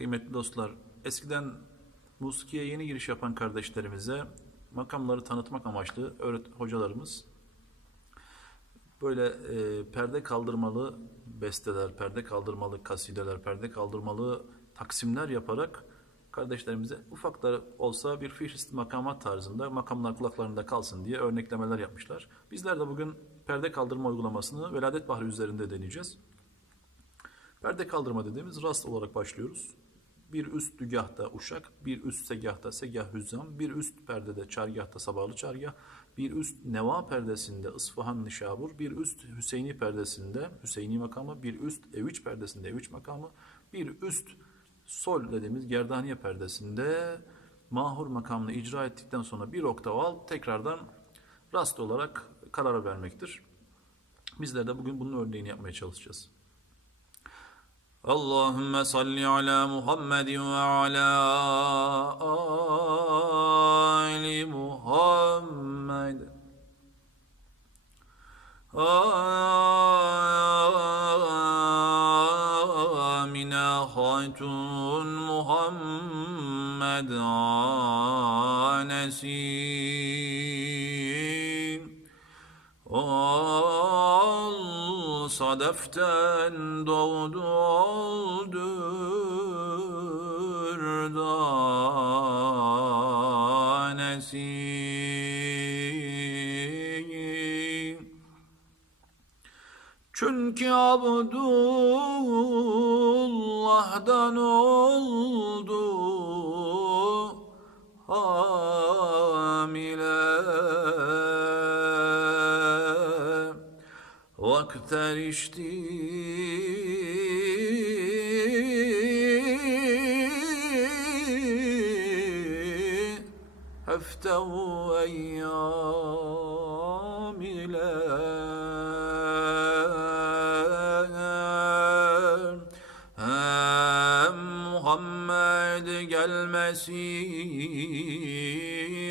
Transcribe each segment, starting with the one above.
Kıymetli dostlar, eskiden musikiye yeni giriş yapan kardeşlerimize makamları tanıtmak amaçlı öğret hocalarımız böyle e, perde kaldırmalı besteler, perde kaldırmalı kasideler, perde kaldırmalı taksimler yaparak kardeşlerimize ufak da olsa bir fihrist makamat tarzında makamlar kulaklarında kalsın diye örneklemeler yapmışlar. Bizler de bugün perde kaldırma uygulamasını Veladet Bahri üzerinde deneyeceğiz. Perde kaldırma dediğimiz rast olarak başlıyoruz. Bir üst dügahta uşak, bir üst segahta segah hüzzam, bir üst perdede çargahta sabahlı çargah, bir üst neva perdesinde ısfahan nişabur, bir üst Hüseyini perdesinde Hüseyini makamı, bir üst eviç perdesinde eviç makamı, bir üst sol dediğimiz gerdaniye perdesinde mahur makamını icra ettikten sonra bir oktav alt tekrardan rast olarak karar vermektir. Bizler de bugün bunun örneğini yapmaya çalışacağız. اللهم صل على محمد وعلى آل محمد. آمنا خاتون محمد. آنسين sadeften doğdu oldur tanesi. Çünkü Abdullah'dan oldu hamile Vakt erişti Heftehu eyyam ile Muhammed gelmesi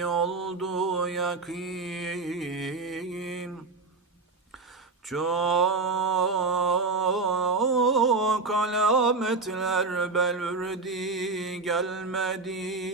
oldu yakin çok alametler belirdi gelmedi.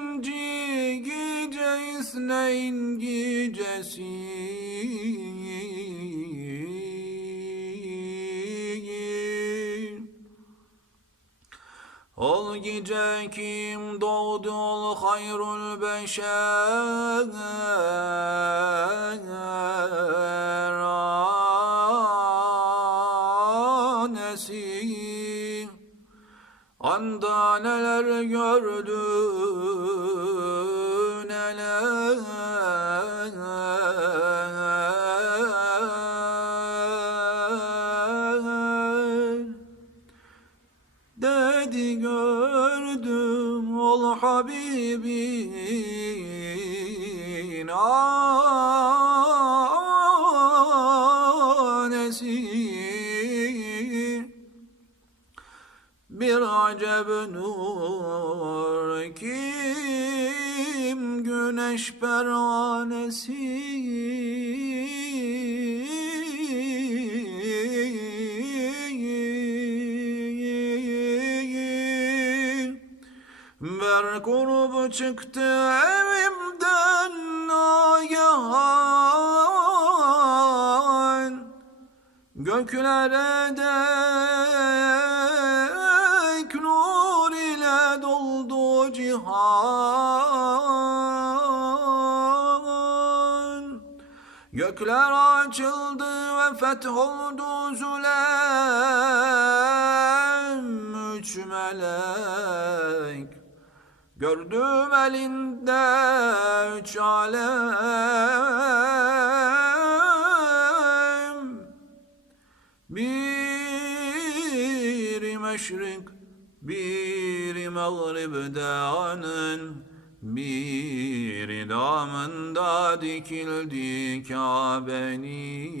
İkinci gece isneyn gecesi. Ol gece kim doğdu ol hayrul beşer. Anesi. Anda neler gördü Dedi gördüm ol Habibin anesi Bir acep nur kim güneş pervanesi Ver grubu çıktı evimden nagahan Göklere dek nur ile doldu cihan. Gökler açıldı ve fetholdu zulem Üç melek Gördüm elinde üç alem. Bir meşrik, bir mağrib dağının bir damında dikildi Kabe'nin